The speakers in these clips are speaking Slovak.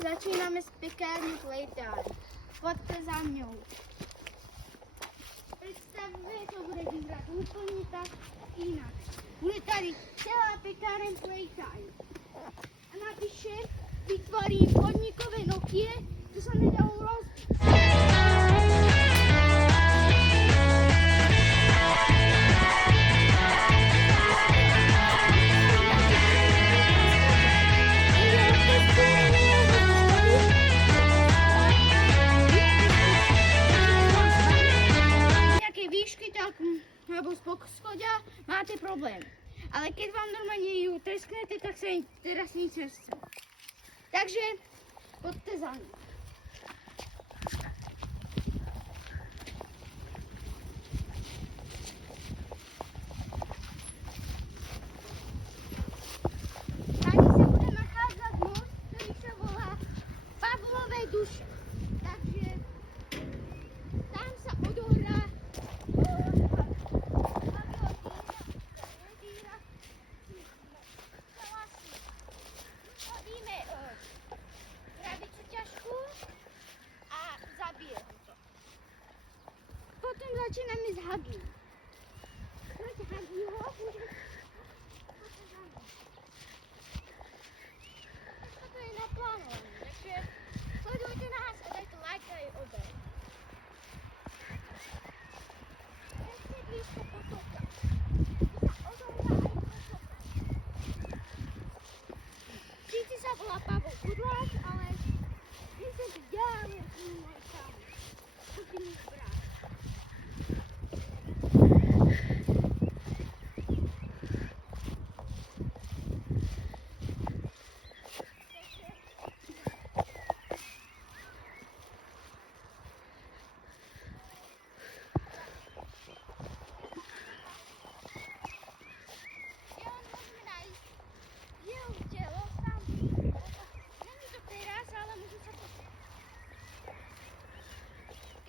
začínáme s pekární Playtime. Poďte za mňou. Predstavme, to bude vyzerať úplne tak inak. Bude tady celá pekáren Playtime. A napíše, vytvorí podnikové Nokie, to sa nedalo rozbiť. Alebo z poschodia máte problém. Ale keď vám normálne ju tresknete, tak sa teraz nič nestane. Takže poďte za mňa. Tady sa bude nachádzať most, ktorý sa volá Pavlové duše. Takže tam sa odohrá Potom začíname s Huggy. Máte Huggyho? Toto je naplánované, takže sledujte nás a dajte like aj odber. Presne blízko potoka. Tu sa odohrá aj potoka. Síce sa volá Pavel Kudláš, ale my sa ďalej aj tam. Chodíme zbrať.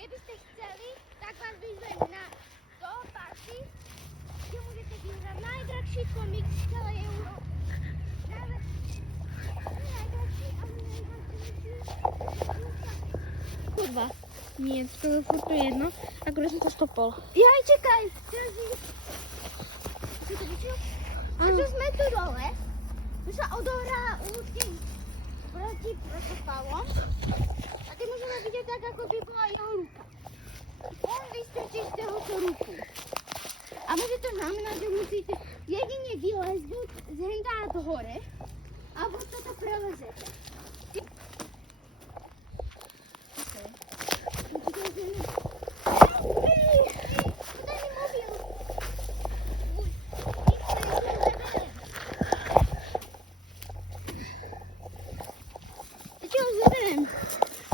Keby ste chceli, tak vás vyzvem na do party, kde môžete vyhrať najdrahší komik z celej Európy. Najdrahší, ale najdrahší. Kurva. Nie, to je furt to jedno. Akurát som to stopol. Jaj, čekaj. Si to vyčil? A tu sme tu dole. Tu sa odohrá útek proti protopalom. A ty môžeme vidieť tak, ako by bola jeho ruka. On vystrčí z tohoto ruku. A môže to znamenať, že musíte jedine vyleznúť z hentát hore, alebo toto prelezete. Daj mi mobil. Teď ho zoberiem.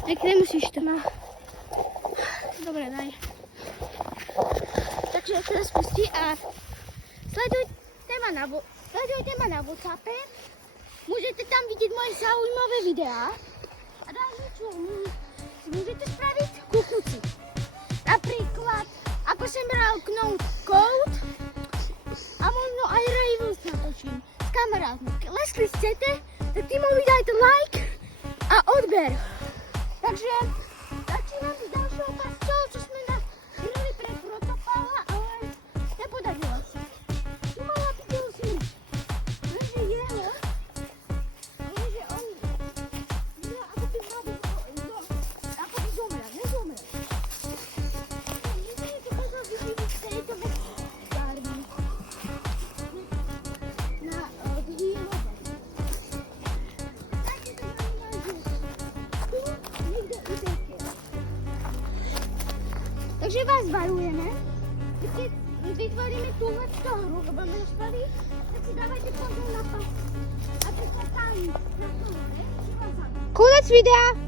Jak nemusíš to, no. Dobre, daj. Takže sa to spustí a sledujte ma na WhatsAppe. Môžete tam vidieť moje zaujímavé videá. A dále čo môžete spraviť? Kúknuť si. Napríklad, ako som bral Knowt Code a možno aj Rivals natočím s kamarátmi. Lesli chcete, tak Timovi dajte like a odber. Takže začínam s ďalšou pasťou, čo sme nahrali pre Protopala, ale nepodarilo sa. Tu mala byť jeho smrť. Takže jeho, lenže on ako by zomrel, nezomrel. Nesmiete pozor vyživiť v tejto vecárni na výrobe. Takže to znamená, že tu niekto utekie. Takže vás varujeme, že keď vytvoríme túto hru, lebo budeme dostali, tak si dávajte pozor na pas. A keď sa tam na to hore, že vás zabije. Konec videa!